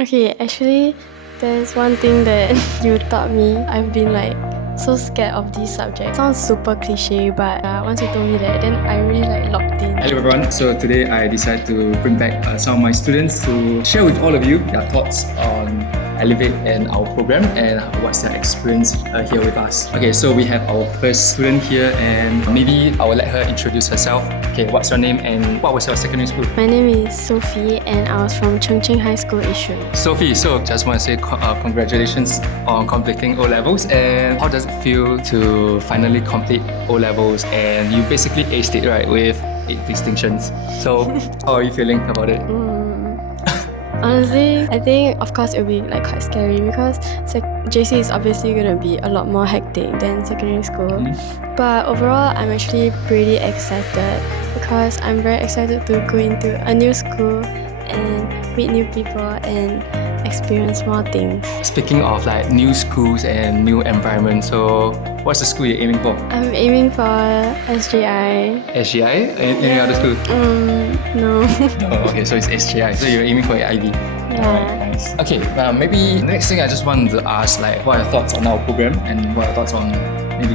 Okay, actually, there's one thing that you taught me. I've been so scared of these subjects. Sounds super cliche, but once you told me that, then I really locked in. Hello everyone, so today I decided to bring back some of my students to share with all of you their thoughts on Elevate and our program and what's their experience here with us. Okay, so we have our first student here and maybe I will let her introduce herself. Okay, what's your name and what was your secondary school? My name is Sophie and I was from Chengcheng High School, Yishun. Sophie, so just want to say congratulations on completing O-levels, and how does it feel to finally complete O-levels and you basically aced it, right, with 8 distinctions. So how are you feeling about it? Honestly, I think of course it will be quite scary because JC is obviously going to be a lot more hectic than secondary school. But overall, I'm actually pretty excited because I'm very excited to go into a new school and meet new people and experience more things. Speaking of new schools and new environment, so what's the school you're aiming for? I'm aiming for SGI. SGI? Any other school? No. Oh, okay, so it's SGI. So you're aiming for IB. Yeah. Alright, nice. Okay, maybe the next thing I just wanted to ask, what are your thoughts on our program and what are your thoughts on maybe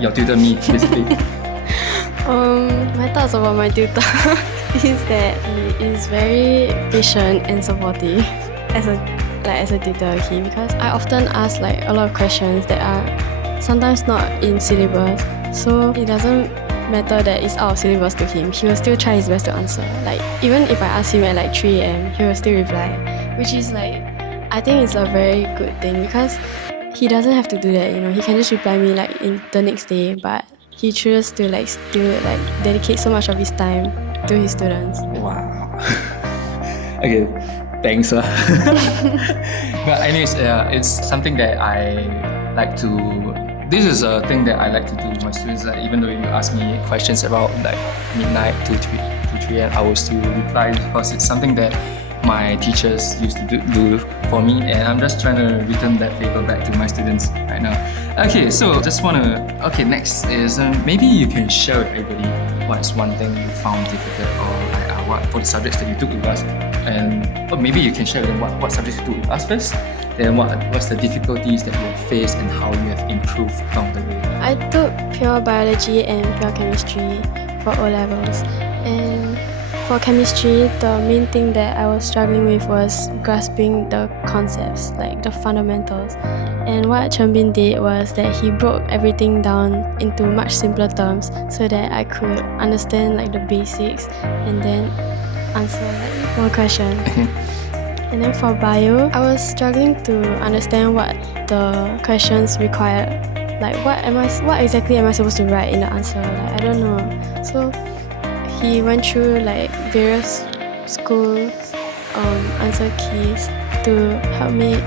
your tutor me, basically? My thoughts about my tutor is that he is very patient and supportive as a tutor, okay? Because I often ask a lot of questions that are sometimes not in syllabus, so it doesn't matter that it's out of syllabus to him. He will still try his best to answer. Even if I ask him at 3 a.m, he will still reply, which is I think it's a very good thing because he doesn't have to do that. He can just reply me in the next day, but he chooses to still dedicate so much of his time to his students. Wow. Okay, thanks. But anyways, it's something that I like to. This is a thing that I like to do with my students. Even though you ask me questions about midnight to 3 a.m, I will still reply because it's something that my teachers used to do for me, and I'm just trying to return that favor back to my students right now. Okay, so just okay, next is maybe you can share with everybody what's one thing you found difficult or what for the subjects that you took with us, or maybe you can share with them what subjects you took with us first, then what's the difficulties that you have faced and how you have improved along the way. I took pure biology and pure chemistry for O-levels, and for chemistry, the main thing that I was struggling with was grasping the concepts, the fundamentals. And what Chen did was that he broke everything down into much simpler terms so that I could understand the basics and then answer one question. And then for bio, I was struggling to understand what the questions required. What exactly am I supposed to write in the answer? I don't know. So he went through various schools answer keys to help me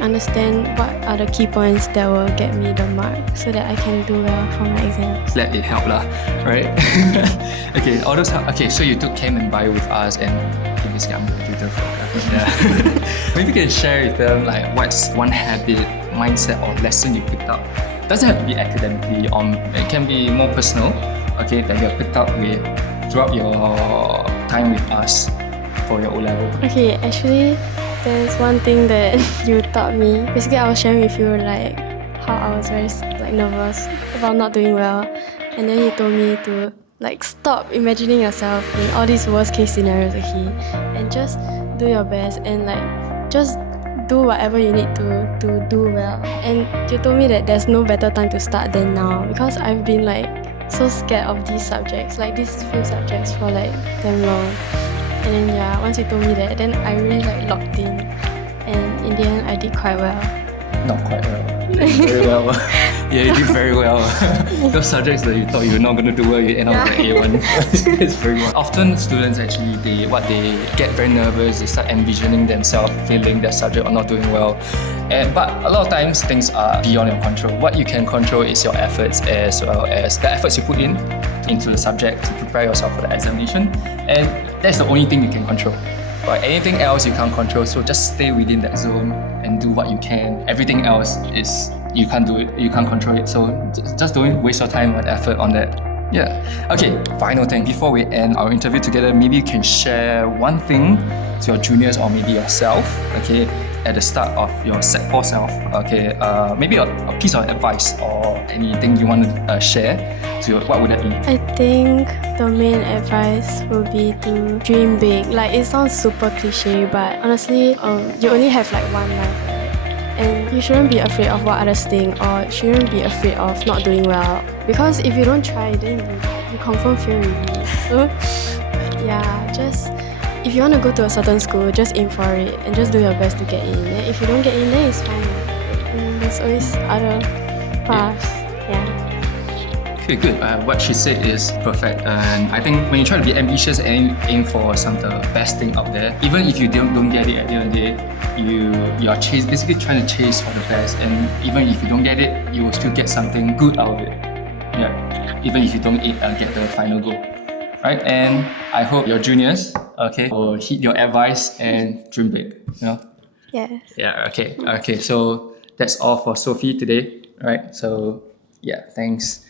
understand what are the key points that will get me the mark so that I can do well for my exams. Let it help lah, right? Okay, all those okay, so you took chem and bio with us, and basically I'm the tutor for that. Maybe you can share with them what's one habit, mindset or lesson you picked up. Doesn't have to be academically, it can be more personal, okay, that you have picked up throughout your time with us for your O-level. Okay, actually, there's one thing that you taught me. Basically, I was sharing with you how I was very nervous about not doing well, and then you told me to stop imagining yourself in all these worst case scenarios, okay, and just do your best and just do whatever you need to do well. And you told me that there's no better time to start than now because I've been so scared of these subjects, these few subjects for damn long. And then once you told me that, then I really locked in, and in the end I did quite well. Not quite well. You did very well. Yeah, you did very well. Those subjects that you thought you were not going to do well, you end up with A1. It's very well. Often students actually, they get very nervous, they start envisioning themselves failing their subject or not doing well. But a lot of times things are beyond your control. What you can control is your efforts as well as the efforts you put into the subject to prepare yourself for the examination. And that's the only thing you can control. But anything else you can't control, so just stay within that zone and do what you can. Everything else is you can't do it, you can't control it. So just don't waste your time and effort on that. Yeah. Okay, final thing. Before we end our interview together, maybe you can share one thing to your juniors or maybe yourself, okay, at the start of your Set 4 self, okay, maybe a piece of advice or anything you want to share to your, what would that be? I think the main advice will be to dream big. Like, it sounds super cliche, but honestly, you only have like one life, right? And you shouldn't be afraid of what others think, or shouldn't be afraid of not doing well. Because if you don't try, then you confirm fail already. So yeah, just if you want to go to a certain school, just aim for it and just do your best to get in. And if you don't get in, then it's fine. There's always other paths. Yeah. Okay, good. What she said is perfect, and I think when you try to be ambitious and aim for some of the best thing out there, even if you don't get it at the end of the day, you are basically trying to chase for the best, and even if you don't get it, you will still get something good out of it. Yeah, even if you don't get the final goal, right? And I hope your juniors, okay, will heed your advice and dream big. You know. Yes. Yeah. Okay. Okay. So that's all for Sophie today. Right. So yeah. Thanks.